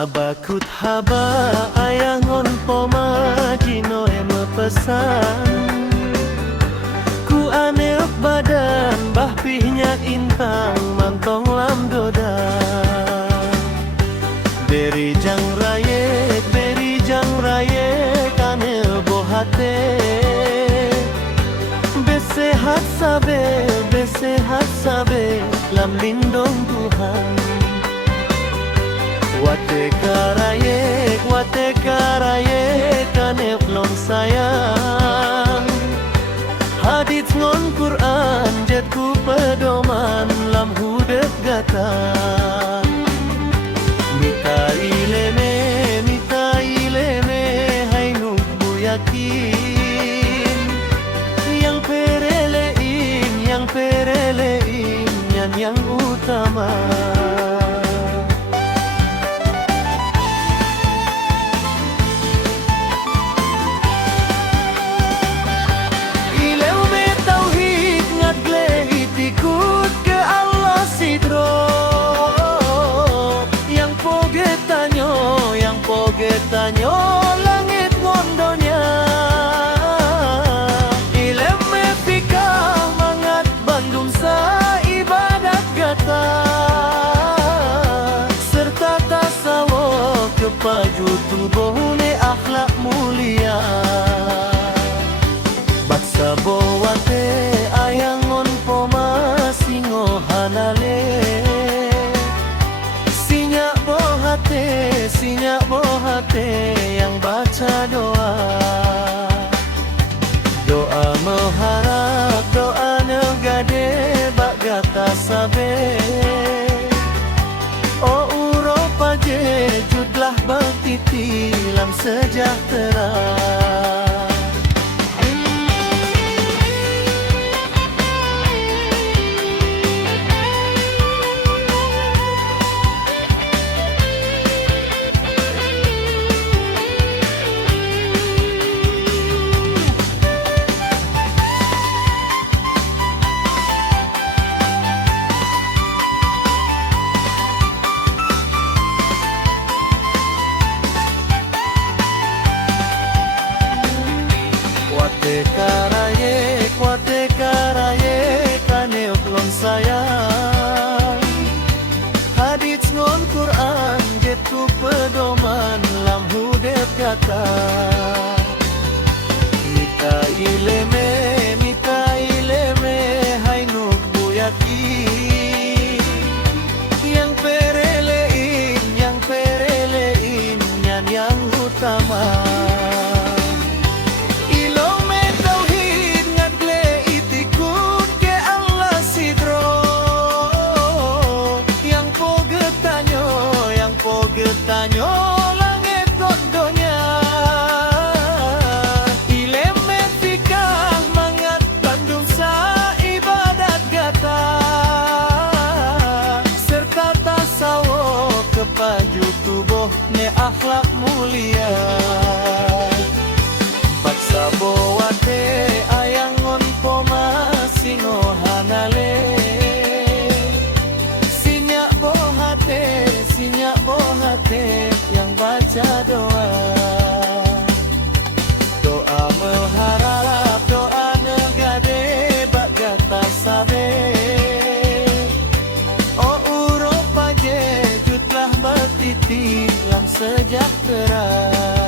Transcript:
Abakut haba ayangon poma jino pesan. Ku aneuk badan bah pihnya intang mantong lam doda. Beri jang rayek ane bohate. Besehat sabe lam lindung Tuhan. Wate karayek ane plong sayang. Hadits ngon Quran jetku pedoman lam hudep gata. Mita ileme hainu buyakin. Yang perelein yang utama. Tanyo langit mondonya. Ileme pika mangat bandung sa ibadat gata. Serta tasawo kepaju tubuhne akhlak mulia. Baksa bowate ayangon poma singo hanale. Sinyak bohate yang baca doa. Doa mengharap, doa negade bak gata sabe. Oh Uropa je judlah bertiti lam sejahtera. Wate karayek ane uklon sayang. Hadits ngon Quran jetu pedoman lam hudep kata. Mita ileme hainuk buyakin. Yang perelein yang utama. Tanyo langit kondonya. Ileme fikah mangat bandung sa ibadat gata. Serta tasawo kepaju tubuh ne akhlak mulia. Paksa bowate ayangon poma singo hanale. Sinyak bohate yang baca doa. Doa mengharap, doa negade bak gata sabe. Oh Uropa je jutlah bertiti lam sejahtera.